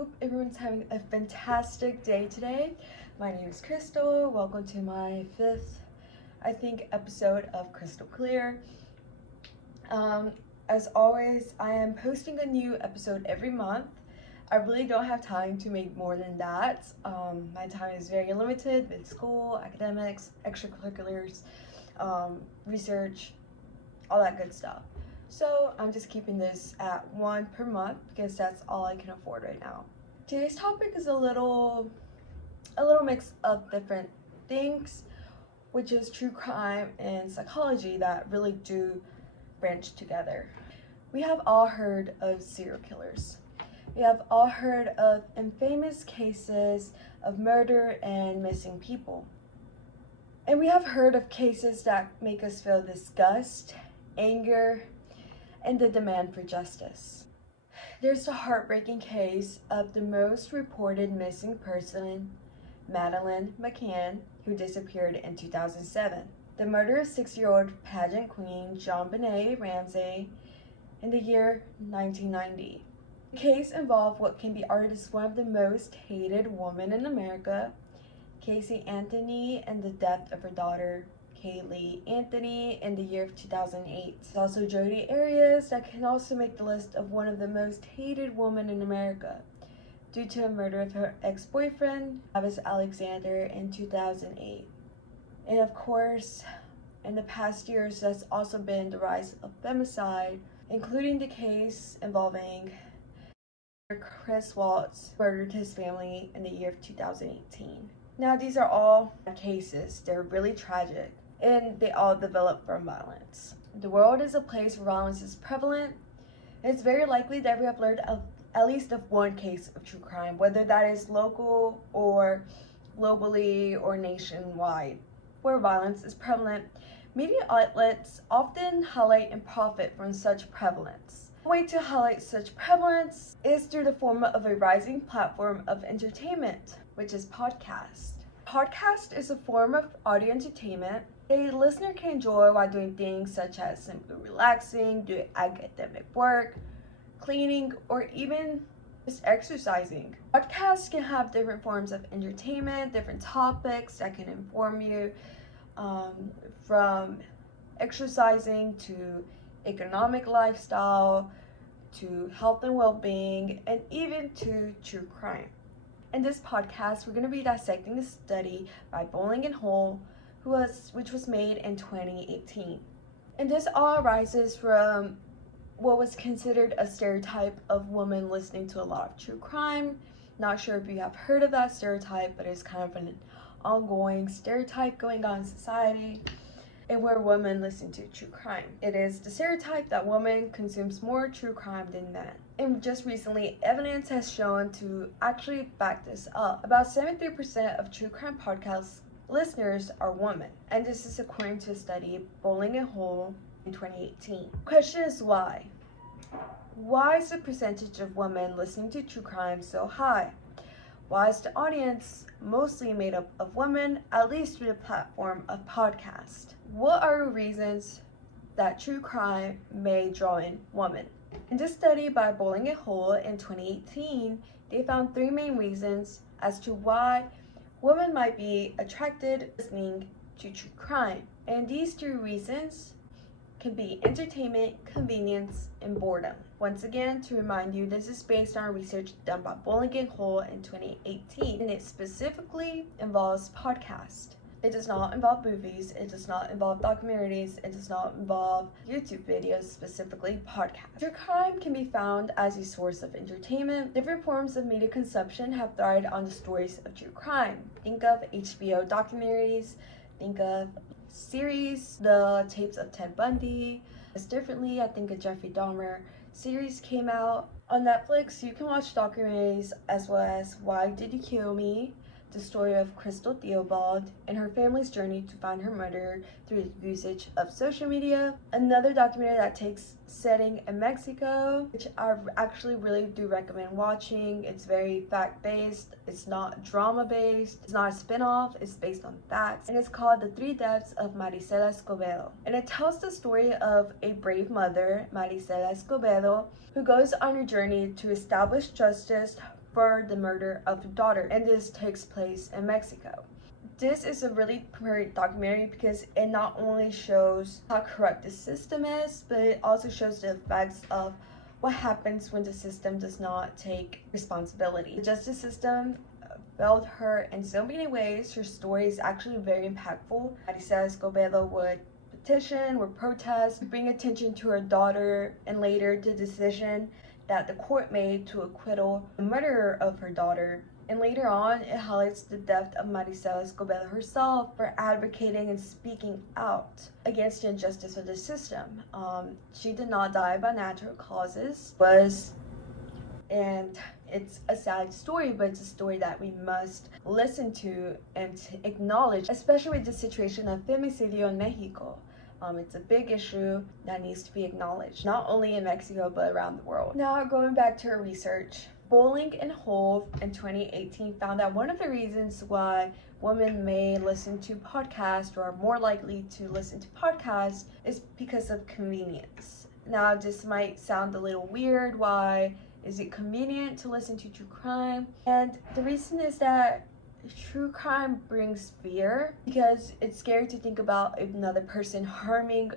hope everyone's having a fantastic day today. My name is Crystal. Welcome to my fifth, episode of Crystal Clear. As always, I am posting a new episode every month. I really don't have time to make more than that. My time is very limited with school, academics, extracurriculars, research, all that good stuff. So I'm just keeping this at one per month because that's all I can afford right now. Today's topic is a little mix of different things, which is true crime and psychology that really do branch together. We have all heard of serial killers. We have all heard of infamous cases of murder and missing people. And we have heard of cases that make us feel disgust, anger, and the demand for justice. There's the heartbreaking case of the most reported missing person, Madeleine McCann, who disappeared in 2007. The murder of 6-year-old pageant queen JonBenet Ramsey in the year 1990. The case involved what can be argued as one of the most hated women in America, Casey Anthony, and the death of her daughter, Kaylee Anthony, in the year of 2008. It's also Jodi Arias that can also make the list of one of the most hated women in America due to a murder of her ex-boyfriend, Travis Alexander, in 2008. And of course, in the past years, there's also been the rise of femicide, including the case involving Chris Waltz, who murdered his family in the year of 2018. Now, these are all cases. They're really tragic, and they all develop from violence. The world is a place where violence is prevalent. It's very likely that we have learned of at least of one case of true crime, whether that is local or globally or nationwide, where violence is prevalent. Media outlets often highlight and profit from such prevalence. The way to highlight such prevalence is through the form of a rising platform of entertainment, which is podcast. Podcast is a form of audio entertainment a listener can enjoy while doing things such as simply relaxing, doing academic work, cleaning, or even just exercising. Podcasts can have different forms of entertainment, different topics that can inform you, from exercising to economic lifestyle to health and well-being, and even to true crime. In this podcast, we're going to be dissecting a study by Boling Hull, which was made in 2018. And this all arises from what was considered a stereotype of women listening to a lot of true crime. Not sure if you have heard of that stereotype, but it's kind of an ongoing stereotype going on in society, and where women listen to true crime. It is the stereotype that women consumes more true crime than men. And just recently, evidence has shown to actually back this up. About 73% of true crime podcast listeners are women, and this is according to a study Boling Hull in 2018. Question is why? Why is the percentage of women listening to true crime so high? Why is the audience mostly made up of women, at least through the platform of podcast? What are the reasons that true crime may draw in women? In this study by Boling Hull in 2018, they found 3 main reasons as to why women might be attracted listening to true crime. And these 3 reasons can be entertainment, convenience, and boredom. Once again, to remind you, this is based on research done by Boling Hull in 2018, and it specifically involves podcasts. It does not involve movies, it does not involve documentaries, it does not involve YouTube videos, specifically podcasts. True crime can be found as a source of entertainment. Different forms of media consumption have thrived on the stories of true crime. Think of HBO documentaries, think of series, the tapes of Ted Bundy. As differently, I think a Jeffrey Dahmer series came out. On Netflix, you can watch documentaries as well as Why Did You Kill Me?, the story of Cristal Clear and her family's journey to find her murderer through the usage of social media. Another documentary that takes setting in Mexico, which I actually really do recommend watching. It's very fact-based, it's not drama-based, it's not a spin-off, it's based on facts, and it's called The 3 Deaths of Marisela Escobedo. And it tells the story of a brave mother, Marisela Escobedo, who goes on a journey to establish justice for the murder of her daughter, and this takes place in Mexico. This is a really great documentary because it not only shows how corrupt the system is, but it also shows the effects of what happens when the system does not take responsibility. The justice system failed her in so many ways. Her story is actually very impactful. Marisa Escobedo would petition, would protest, bring attention to her daughter, and later the decision that the court made to acquittal the murderer of her daughter. And later on, it highlights the depth of Marisa Escobedo herself for advocating and speaking out against the injustice of the system. She did not die by natural causes, and it's a sad story, but it's a story that we must listen to and to acknowledge, especially with the situation of femicidio in Mexico. It's a big issue that needs to be acknowledged, not only in Mexico, but around the world. Now, going back to her research, Boling Hull in 2018 found that one of the reasons why women may listen to podcasts or are more likely to listen to podcasts is because of convenience. Now, this might sound a little weird. Why is it convenient to listen to true crime? And the reason is that true crime brings fear because it's scary to think about another person harming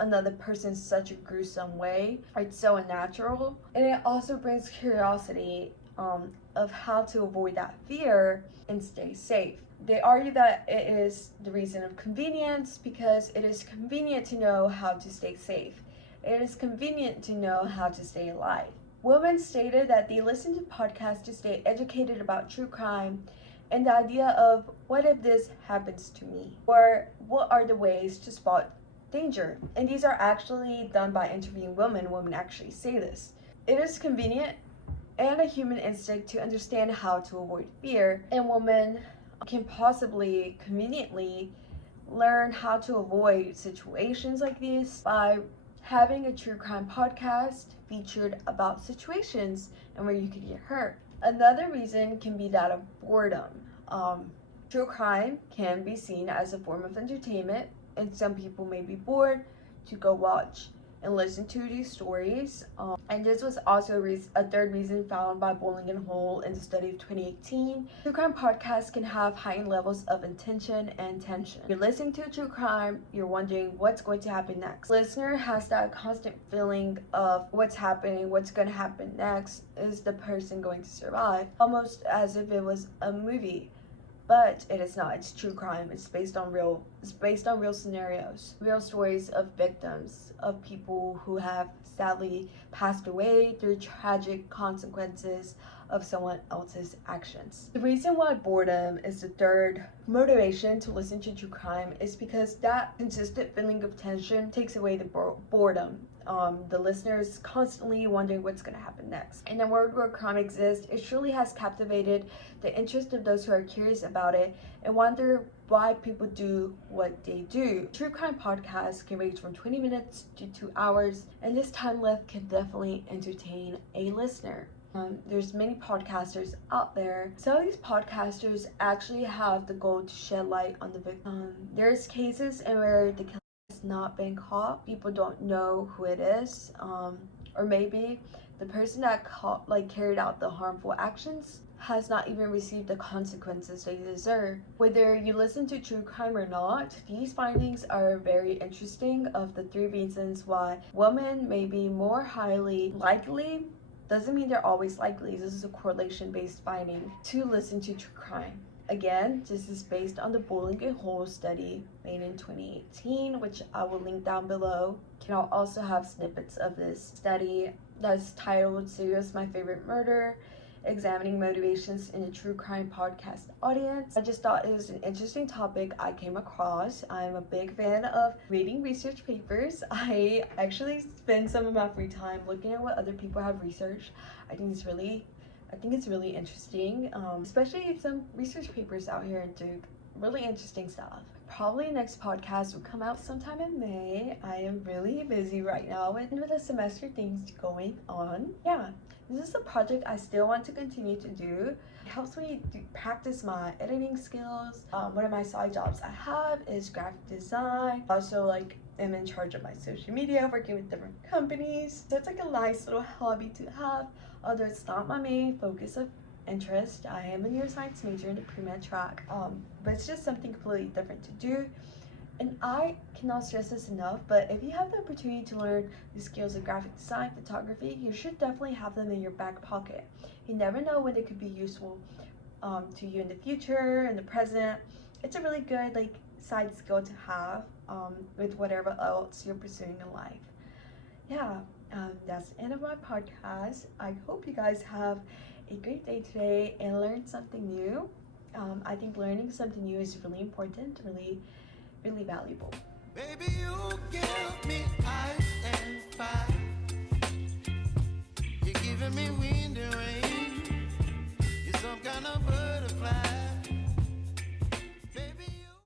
another person in such a gruesome way. It's so unnatural. And it also brings curiosity of how to avoid that fear and stay safe. They argue that it is the reason of convenience because it is convenient to know how to stay safe. It is convenient to know how to stay alive. Women stated that they listen to podcasts to stay educated about true crime and the idea of what if this happens to me, or what are the ways to spot danger. And these are actually done by interviewing women. Women actually say this. It is convenient and a human instinct to understand how to avoid fear, and women can possibly conveniently learn how to avoid situations like these by having a true crime podcast featured about situations and where you could get hurt. Another reason can be that of boredom. True crime can be seen as a form of entertainment, and some people may be bored to go watch and listen to these stories. And this was also a third reason found by Boling Hull in the study of 2018. True crime podcasts can have heightened levels of intention and tension. You're listening to a true crime, you're wondering what's going to happen next. The listener has that constant feeling of what's happening, what's going to happen next, is the person going to survive? Almost as if it was a movie. But it is not. It's true crime. It's based on real scenarios, real stories of victims, of people who have sadly passed away through tragic consequences of someone else's actions. The reason why boredom is the third motivation to listen to true crime is because that consistent feeling of tension takes away the boredom. The listener is constantly wondering what's going to happen next. In a world where crime exists, it truly has captivated the interest of those who are curious about it and wonder why people do what they do. True crime podcasts can range from 20 minutes to 2 hours, and this time length can definitely entertain a listener. There's many podcasters out there. Some of these podcasters actually have the goal to shed light on the victim. There's cases in where the killer has not been caught. People don't know who it is, or maybe the person that carried out the harmful actions has not even received the consequences they deserve. Whether you listen to true crime or not, these findings are very interesting. Of the 3 reasons why women may be more highly likely, doesn't mean they're always likely, this is a correlation-based finding, to listen to true crime. Again, this is based on the Boling Hull study made in 2018, which I will link down below. I'll also have snippets of this study that's titled "Serious My Favorite Murder: Examining Motivations in a True Crime Podcast Audience." I just thought it was an interesting topic I came across. I'm a big fan of reading research papers. I actually spend some of my free time looking at what other people have researched. I think it's really interesting, especially some research papers out here do really interesting stuff. Probably next podcast will come out sometime in May. I am really busy right now and with the semester things going on. Yeah, this is a project I still want to continue to do. It helps me practice my editing skills. One of my side jobs I have is graphic design. Also, am in charge of my social media, working with different companies. So it's a nice little hobby to have, although it's not my main focus of interest. I am a neuroscience major in the pre-med track, but it's just something completely different to do. And I cannot stress this enough, but if you have the opportunity to learn the skills of graphic design, photography, you should definitely have them in your back pocket. You never know when they could be useful to you in the future, in the present. It's a really good side skill to have with whatever else you're pursuing in life. Yeah, that's the end of my podcast. I hope you guys have a great day today and learned something new. I think learning something new is really important, really valuable. Baby, you give me ice and fire. You're giving me wind and rain. You're some kind of butterfly.